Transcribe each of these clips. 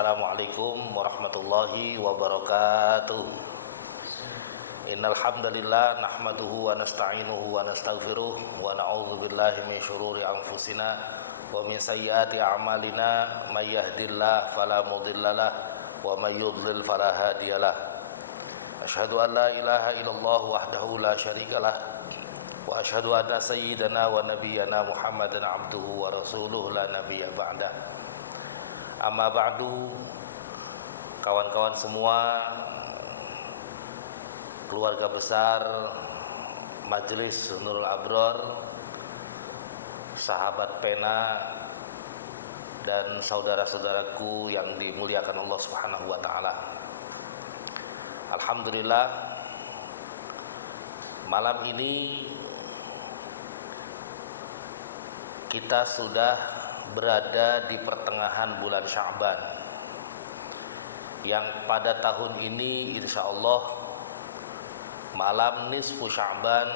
Assalamualaikum warahmatullahi wabarakatuh. Innal hamdalillah nahmaduhu wa nasta'inuhu wa nastaghfiruh wa na'udzu billahi min syururi anfusina wa min sayyiati a'malina may yahdihillahu fala mudhillalah wa may yudlil fala hadiyalah. Asyhadu an la ilaha illallah wahdahu la syarikalah wa asyhadu anna sayyidana wa nabiyyana Muhammadan abduhu wa rasuluhu la nabiyya ba'dah. Amma ba'du, kawan-kawan semua, keluarga besar Majelis Nurul Abror, sahabat pena, dan saudara-saudaraku yang dimuliakan Allah Subhanahu wa taala. Alhamdulillah, malam ini kita sudah berada di pertengahan bulan Sya'ban, yang pada tahun ini insya Allah malam nisfu Sya'ban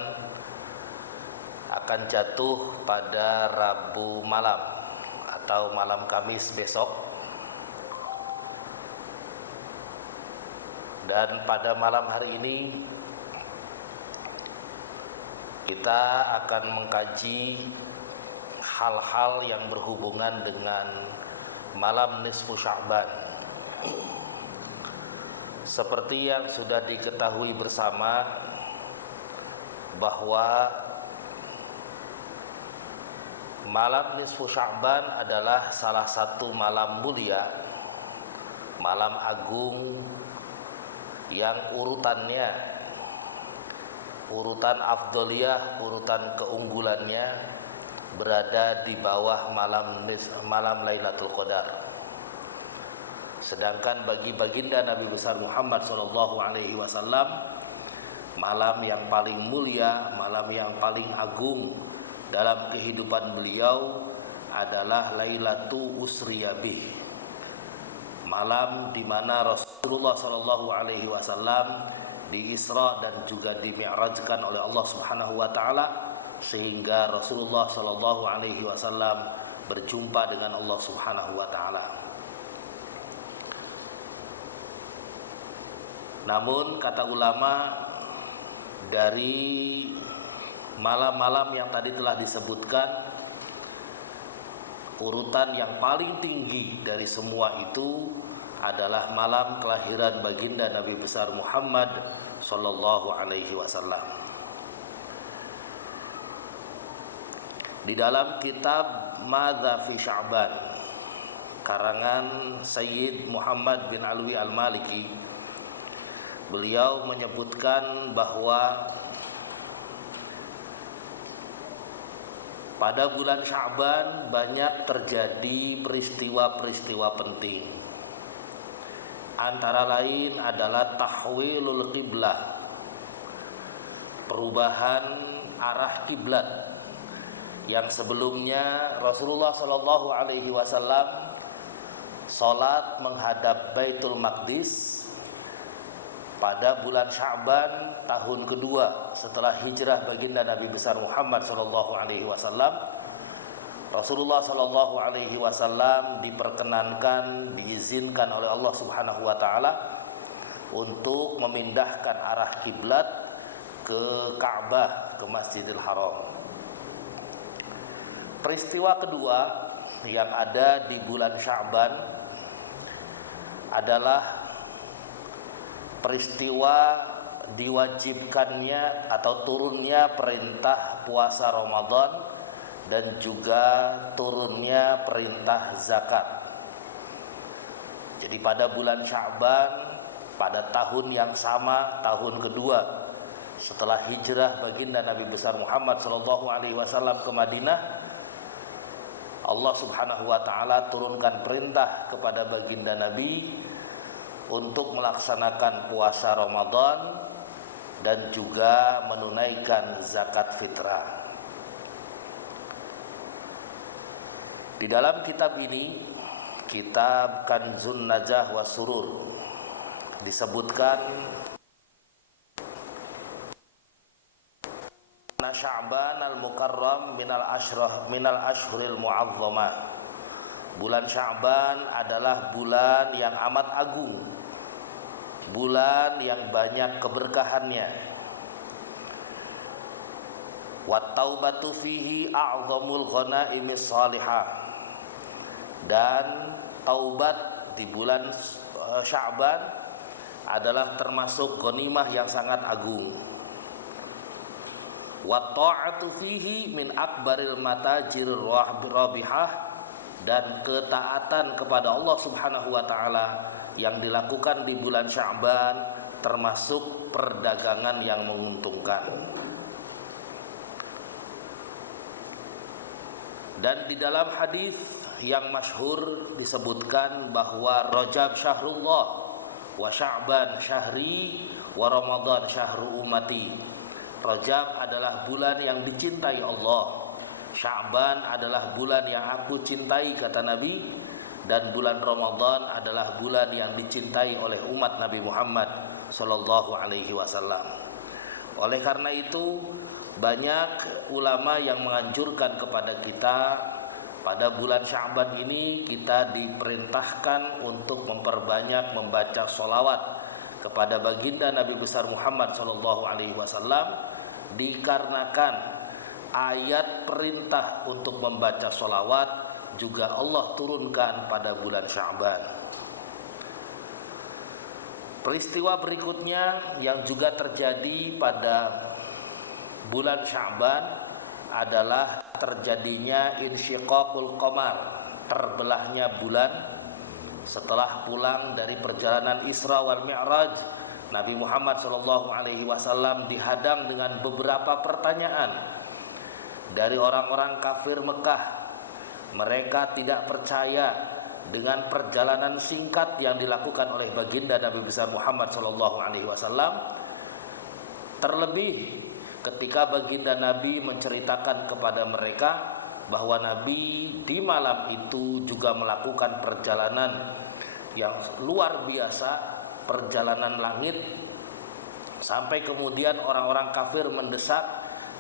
akan jatuh pada Rabu malam atau malam Kamis besok. Dan pada malam hari ini kita akan mengkaji hal-hal yang berhubungan dengan malam nisfu Sya'ban. Seperti yang sudah diketahui bersama bahwa malam nisfu Sya'ban adalah salah satu malam mulia, malam agung yang urutannya, urutan afdoliyah, urutan keunggulannya berada di bawah malam Lailatul Qadar. Sedangkan bagi baginda Nabi besar Muhammad SAW, malam yang paling mulia, malam yang paling agung dalam kehidupan beliau adalah Lailatul Usriya bih, malam di mana Rasulullah SAW di Isra dan juga dimi'rajkan oleh Allah Subhanahu wa taala, sehingga Rasulullah SAW berjumpa dengan Allah Subhanahu wa taala. Namun kata ulama, dari malam-malam yang tadi telah disebutkan, urutan yang paling tinggi dari semua itu adalah malam kelahiran baginda Nabi besar Muhammad sallallahu alaihi wasallam. Di dalam kitab Madza fi Sya'ban karangan Sayyid Muhammad bin Alwi Al-Maliki, beliau menyebutkan bahwa pada bulan Sya'ban banyak terjadi peristiwa-peristiwa penting. Antara lain adalah tahwilul qiblah, perubahan arah kiblat, yang sebelumnya Rasulullah sallallahu alaihi wasallam salat menghadap Baitul Maqdis pada bulan Sya'ban tahun kedua setelah hijrah baginda Nabi besar Muhammad sallallahu alaihi wasallam. Rasulullah sallallahu alaihi wasallam diperkenankan, diizinkan oleh Allah Subhanahu wa taala untuk memindahkan arah kiblat ke Ka'bah, ke Masjidil Haram. Peristiwa kedua yang ada di bulan Sya'ban adalah peristiwa diwajibkannya atau turunnya perintah puasa Ramadan dan juga turunnya perintah zakat. Jadi pada bulan Sya'ban, pada tahun yang sama, tahun kedua setelah hijrah baginda Nabi besar Muhammad SAW ke Madinah, Allah Subhanahu wa taala turunkan perintah kepada baginda Nabi untuk melaksanakan puasa Ramadan dan juga menunaikan zakat fitrah. Di dalam kitab ini, kitab Kanzun Najah wa Surur, disebutkan Sya'ban al-Mukarram minal ashhuril mu'azzamah, Bulan Sya'ban adalah bulan yang amat agung, bulan yang banyak keberkahannya. Wat taubatu fihi a'zamul ghanaimis salihah. Dan taubat di bulan Sya'ban adalah termasuk ghanimah yang sangat agung. Wat ta'atu fihi min akbaril matajir rabihah. Dan ketaatan kepada Allah Subhanahu wa taala yang dilakukan di bulan Sya'ban termasuk perdagangan yang menguntungkan. Dan di dalam hadis yang masyhur disebutkan bahwa Rajab syahrullah wa Sya'ban syahri wa Ramadan syahru ummati. Rajab adalah bulan yang dicintai Allah. Sya'ban adalah bulan yang aku cintai, kata Nabi, dan bulan Ramadan adalah bulan yang dicintai oleh umat Nabi Muhammad sallallahu alaihi wasallam. Oleh karena itu, banyak ulama yang menganjurkan kepada kita pada bulan Sya'ban ini kita diperintahkan untuk memperbanyak membaca sholawat kepada baginda Nabi besar Muhammad sallallahu alaihi wasallam, dikarenakan ayat perintah untuk membaca sholawat juga Allah turunkan pada bulan Sya'ban. Peristiwa berikutnya yang juga terjadi pada bulan Sya'ban adalah terjadinya insyiqaqul qamar, terbelahnya bulan. Setelah pulang dari perjalanan Isra wal Mi'raj, Nabi Muhammad SAW dihadang dengan beberapa pertanyaan dari orang-orang kafir Mekah. Mereka tidak percaya dengan perjalanan singkat yang dilakukan oleh baginda Nabi besar Muhammad SAW. Terlebih ketika baginda Nabi menceritakan kepada mereka bahwa Nabi di malam itu juga melakukan perjalanan yang luar biasa, perjalanan langit, sampai kemudian orang-orang kafir mendesak,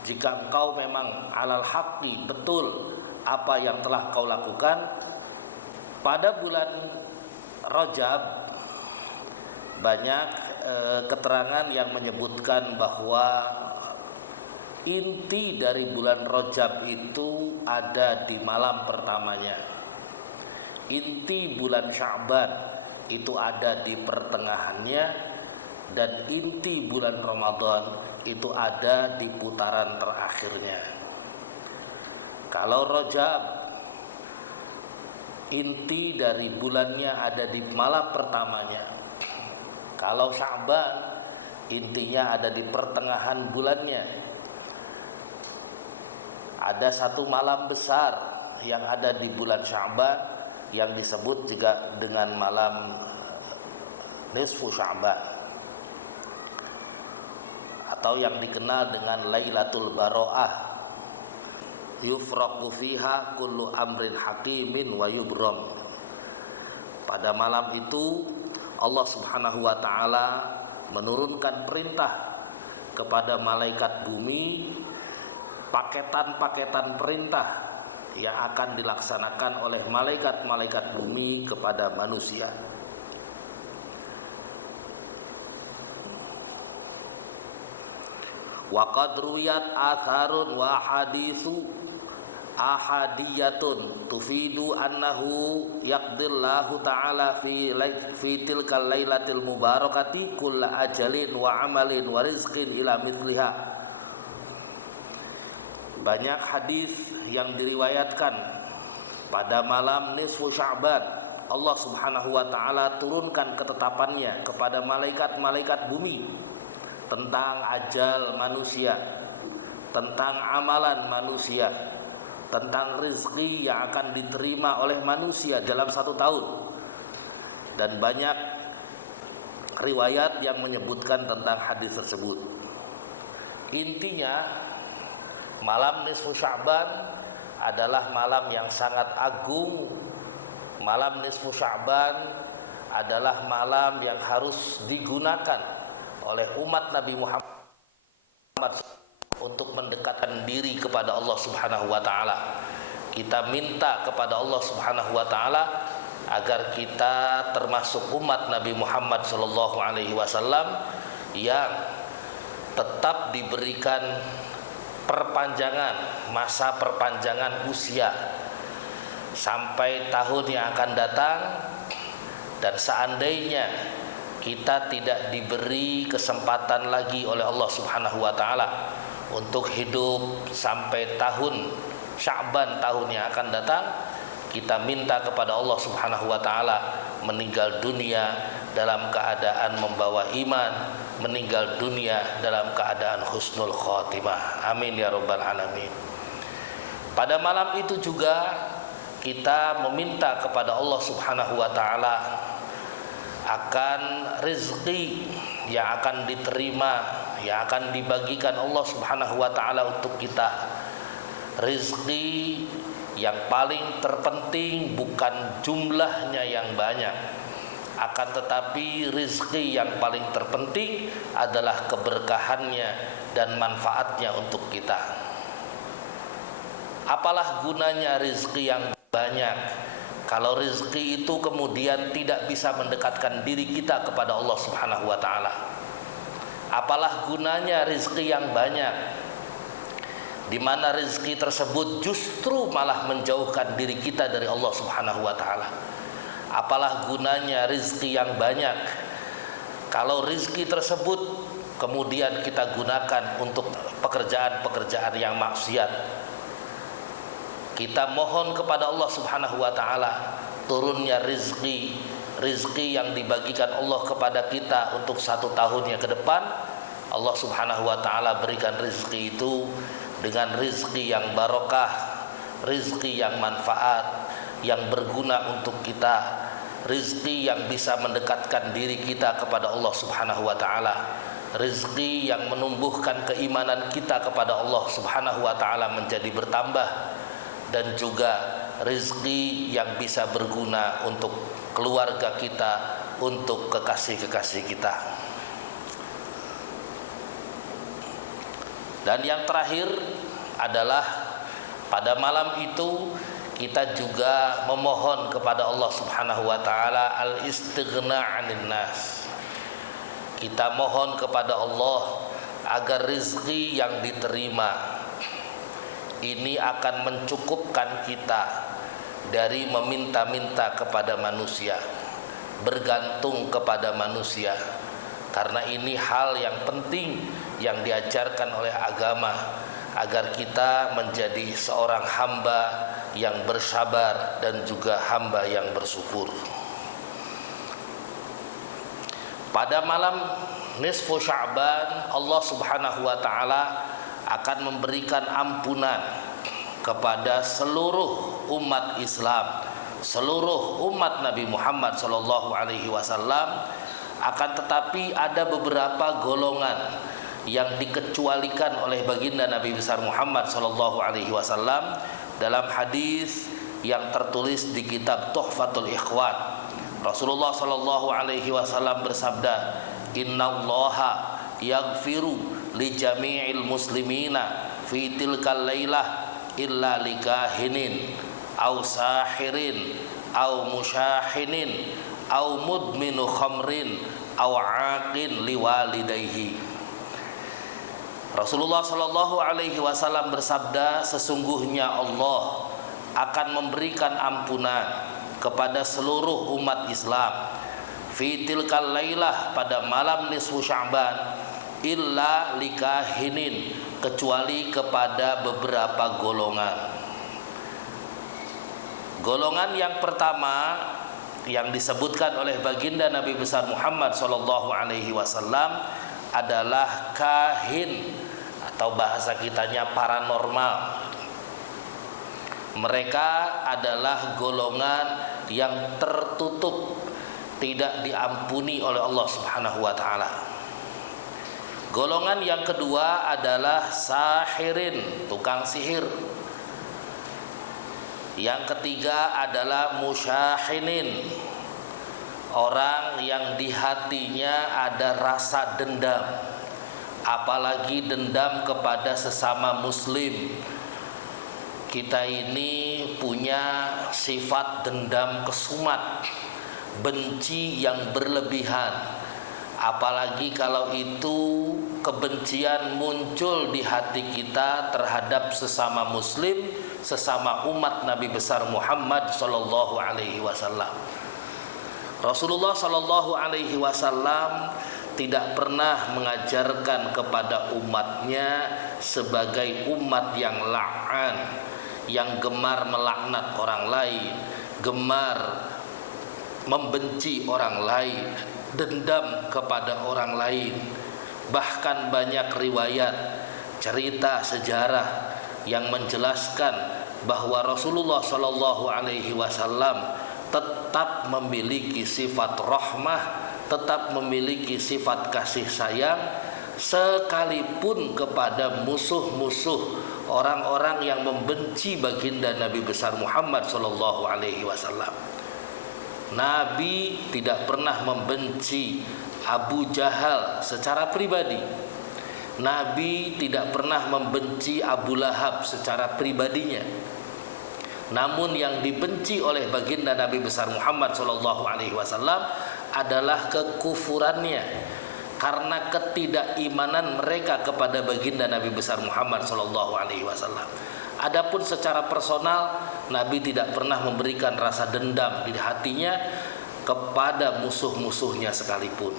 jika engkau memang alal haqqi, betul apa yang telah kau lakukan, pada bulan Rajab banyak keterangan yang menyebutkan bahwa inti dari bulan Rajab itu ada di malam pertamanya. Inti bulan Sya'ban itu ada di pertengahannya, dan inti bulan Ramadan itu ada di putaran terakhirnya. Kalau Rajab, inti dari bulannya ada di malam pertamanya. Kalau Sya'ban, intinya ada di pertengahan bulannya. Ada satu malam besar yang ada di bulan Sya'ban yang disebut juga dengan malam nisfu Sya'ban, atau yang dikenal dengan Lailatul Baro'ah. Yufraqu fiha kullu amrin hakimin wa yubram. Pada malam itu Allah Subhanahu wa taala menurunkan perintah kepada malaikat bumi, paketan-paketan perintah yang akan dilaksanakan oleh malaikat-malaikat bumi kepada manusia. Wa qad ruwiyat atharun wa haditsu ahadiyatun tufidu annahu yaqdillahu ta'ala fi tilkal lailatil mubarakati kulla ajalin wa amalin wa rizqin ila mithliha. Banyak hadis yang diriwayatkan pada malam nisfu Sya'ban Allah Subhanahu wa taala turunkan ketetapannya kepada malaikat-malaikat bumi tentang ajal manusia, tentang amalan manusia, tentang rezeki yang akan diterima oleh manusia dalam 1 tahun. Dan banyak riwayat yang menyebutkan tentang hadis tersebut. Intinya, malam nisfu Sya'ban adalah malam yang sangat agung. Malam nisfu Sya'ban adalah malam yang harus digunakan oleh umat Nabi Muhammad untuk mendekatkan diri kepada Allah Subhanahu wa taala. kita minta kepada Allah Subhanahu wa taala agar kita termasuk umat Nabi Muhammad sallallahu alaihi wasallam yang tetap diberikan masa perpanjangan usia sampai tahun yang akan datang. Dan seandainya kita tidak diberi kesempatan lagi oleh Allah Subhanahu wa taala untuk hidup sampai tahun Sya'ban tahun yang akan datang, kita minta kepada Allah Subhanahu wa taala meninggal dunia dalam keadaan membawa iman, meninggal dunia dalam keadaan husnul khotimah. Amin ya rabbal alamin. Pada malam itu juga kita meminta kepada Allah Subhanahu wa taala akan rezeki yang akan diterima, yang akan dibagikan Allah Subhanahu wa taala untuk kita. Rezeki yang paling terpenting bukan jumlahnya yang banyak, akan tetapi rezeki yang paling terpenting adalah keberkahannya dan manfaatnya untuk kita. Apalah gunanya rezeki yang banyak kalau rezeki itu kemudian tidak bisa mendekatkan diri kita kepada Allah Subhanahu wa taala? Apalah gunanya rezeki yang banyak di mana rezeki tersebut justru malah menjauhkan diri kita dari Allah Subhanahu wa taala? Apalah gunanya rezeki yang banyak kalau rezeki tersebut kemudian kita gunakan untuk pekerjaan-pekerjaan yang maksiat? Kita mohon kepada Allah Subhanahu wa taala turunnya rezeki yang dibagikan Allah kepada kita untuk 1 tahun yang ke depan. Allah Subhanahu wa taala berikan rezeki itu dengan rezeki yang barokah, rezeki yang manfaat, yang berguna untuk kita, rezeki yang bisa mendekatkan diri kita kepada Allah Subhanahu wa taala, rezeki yang menumbuhkan keimanan kita kepada Allah Subhanahu wa taala menjadi bertambah, dan juga rezeki yang bisa berguna untuk keluarga kita, untuk kekasih-kekasih kita. Dan yang terakhir adalah pada malam itu kita juga memohon kepada Allah Subhanahu wa taala al-istighna 'anil nas. Kita mohon kepada Allah agar rezeki yang diterima ini akan mencukupkan kita dari meminta-minta kepada manusia, bergantung kepada manusia. Karena ini hal yang penting yang diajarkan oleh agama, agar kita menjadi seorang hamba yang bersabar dan juga hamba yang bersyukur. Pada malam nisfu Sya'ban, Allah Subhanahu wa taala akan memberikan ampunan kepada seluruh umat Islam, seluruh umat Nabi Muhammad sallallahu alaihi wasallam. Akan tetapi ada beberapa golongan yang dikecualikan oleh baginda Nabi besar Muhammad sallallahu alaihi wasallam dalam hadis yang tertulis di kitab Tuhfatul Ikhwan. Rasulullah sallallahu alaihi wasallam bersabda, "Innallaha yaghfiru li jami'il muslimina fi tilkal lailah illa likahinin aw sahirin aw musyahinin aw mudminu khamrin aw aqin liwalidayhi." Rasulullah sallallahu alaihi wasallam bersabda, sesungguhnya Allah akan memberikan ampunan kepada seluruh umat Islam fi tilkal lailah, pada malam nisfu Sya'ban, illa likahinin, kecuali kepada beberapa golongan. Golongan yang pertama yang disebutkan oleh baginda Nabi besar Muhammad sallallahu alaihi wasallam adalah kahin, atau bahasa kitanya paranormal. Mereka adalah golongan yang tertutup, tidak diampuni oleh Allah Subhanahu wa taala. Golongan yang kedua adalah sahirin, tukang sihir. Yang ketiga adalah musyahinin, orang yang di hatinya ada rasa dendam, apalagi dendam kepada sesama muslim. kita ini punya sifat dendam kesumat, benci yang berlebihan. Apalagi kalau itu kebencian muncul di hati kita terhadap sesama muslim, sesama umat Nabi besar Muhammad sallallahu alaihi wasallam. Rasulullah sallallahu alaihi wasallam tidak pernah mengajarkan kepada umatnya sebagai umat yang la'an, yang gemar melaknat orang lain, gemar membenci orang lain, dendam kepada orang lain. Bahkan banyak riwayat, cerita sejarah yang menjelaskan bahwa Rasulullah Shallallahu Alaihi Wasallam tetap memiliki sifat rahmah, tetap memiliki sifat kasih sayang, sekalipun kepada musuh-musuh, orang-orang yang membenci baginda Nabi besar Muhammad Shallallahu Alaihi Wasallam. Nabi tidak pernah membenci Abu Jahal secara pribadi. Nabi tidak pernah membenci Abu Lahab secara pribadinya. Namun yang dibenci oleh baginda Nabi besar Muhammad Shallallahu Alaihi Wasallam adalah kekufurannya, karena ketidakimanan mereka kepada baginda Nabi besar Muhammad sallallahu alaihi wasallam. Adapun secara personal, Nabi tidak pernah memberikan rasa dendam di hatinya kepada musuh-musuhnya sekalipun.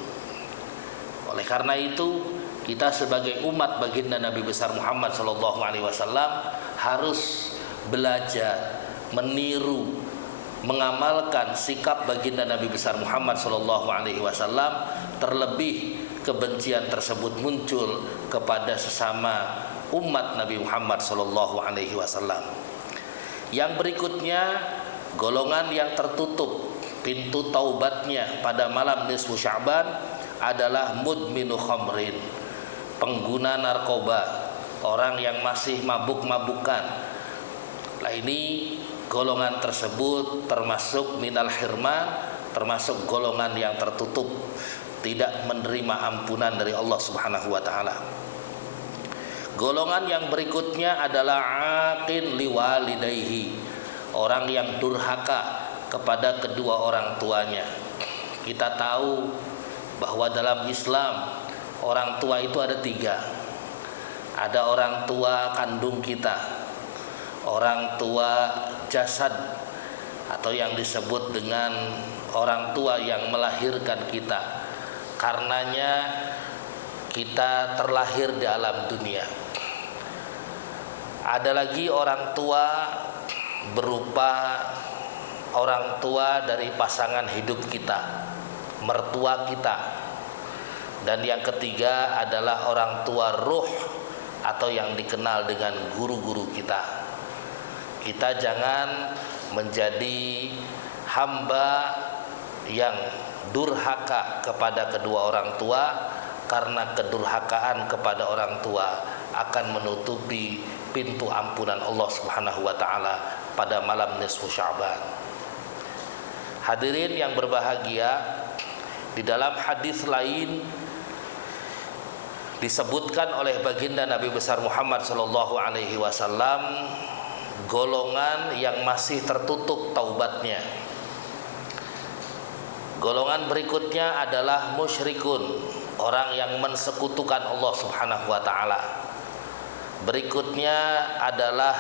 Oleh karena itu, kita sebagai umat baginda Nabi besar Muhammad sallallahu alaihi wasallam harus belajar meniru, mengamalkan sikap baginda Nabi besar Muhammad sallallahu alaihi wasallam, terlebih kebencian tersebut muncul kepada sesama umat Nabi Muhammad sallallahu alaihi wasallam. Yang berikutnya, golongan yang tertutup pintu taubatnya pada malam nisfu Sya'ban adalah mudminu khamrin, pengguna narkoba, orang yang masih mabuk-mabukan. Nah, ini golongan tersebut termasuk minal hirman, termasuk golongan yang tertutup, tidak menerima ampunan dari Allah Subhanahu wa taala. Golongan yang berikutnya adalah aqin liwalidayhi, orang yang durhaka kepada kedua orang tuanya. Kita tahu bahwa dalam Islam orang tua itu ada tiga. Ada orang tua kandung kita, orang tua jasad, atau yang disebut dengan orang tua yang melahirkan kita. Karenanya kita terlahir di alam dunia. Ada lagi orang tua berupa orang tua dari pasangan hidup kita, mertua kita. Dan yang ketiga adalah orang tua ruh, atau yang dikenal dengan guru-guru kita. Kita jangan menjadi hamba yang durhaka kepada kedua orang tua, karena kedurhakaan kepada orang tua akan menutupi pintu ampunan Allah Subhanahu wa taala pada malam nisfu Sya'ban. Hadirin yang berbahagia, di dalam hadis lain disebutkan oleh baginda Nabi besar Muhammad sallallahu alaihi wasallam golongan yang masih tertutup taubatnya. Golongan berikutnya adalah musyrikun, orang yang mensekutukan Allah Subhanahu wa taala. Berikutnya adalah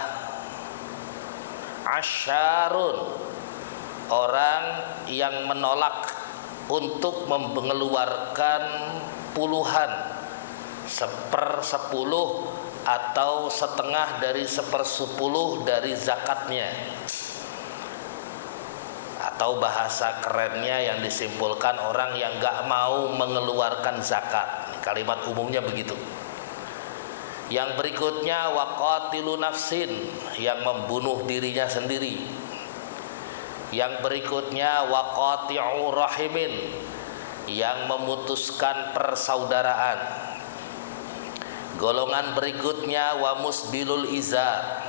asyarun, orang yang menolak untuk mengeluarkan puluhan, 1/10 atau setengah dari 1/10 dari zakatnya, atau bahasa kerennya yang disimpulkan orang yang gak mau mengeluarkan zakat. Kalimat umumnya begitu. Yang berikutnya waqatilu nafsin, yang membunuh dirinya sendiri. Yang berikutnya waqati'u rahimin, yang memutuskan persaudaraan. Golongan berikutnya wa musbilul izar.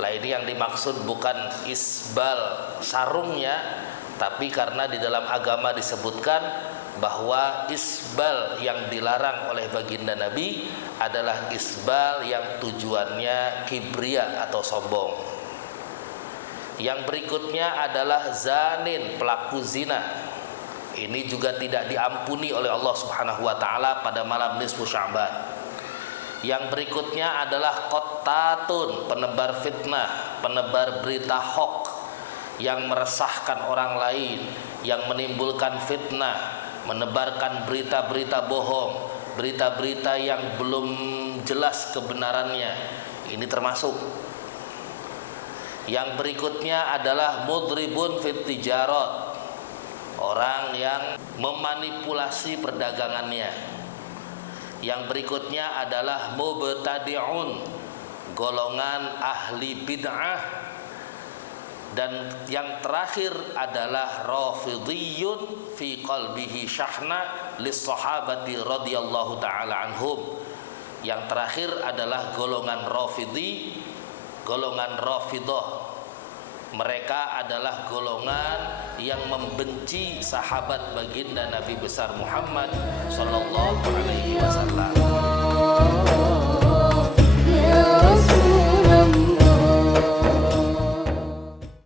Lah, ini yang dimaksud bukan isbal sarungnya, tapi karena di dalam agama disebutkan bahwa isbal yang dilarang oleh baginda Nabi adalah isbal yang tujuannya kibria atau sombong. Yang berikutnya adalah zanin, pelaku zina. Ini juga tidak diampuni oleh Allah Subhanahu wa taala pada malam nisfu Sya'ban. Yang berikutnya adalah qattatun, penebar fitnah, penebar berita hoax yang meresahkan orang lain, yang menimbulkan fitnah, menebarkan berita-berita bohong, berita-berita yang belum jelas kebenarannya. Ini termasuk. Yang berikutnya adalah mudribun fit tijarat, orang yang memanipulasi perdagangannya. Yang berikutnya adalah mubtadi'un, golongan ahli bid'ah. Dan yang terakhir adalah rafidhiyun fi qalbihi syahna lis sahabati radhiyallahu taala anhum. Yang terakhir adalah golongan rafidhi, golongan rafidah. Mereka adalah golongan yang membenci sahabat baginda Nabi besar Muhammad sallallahu alaihi wasallam.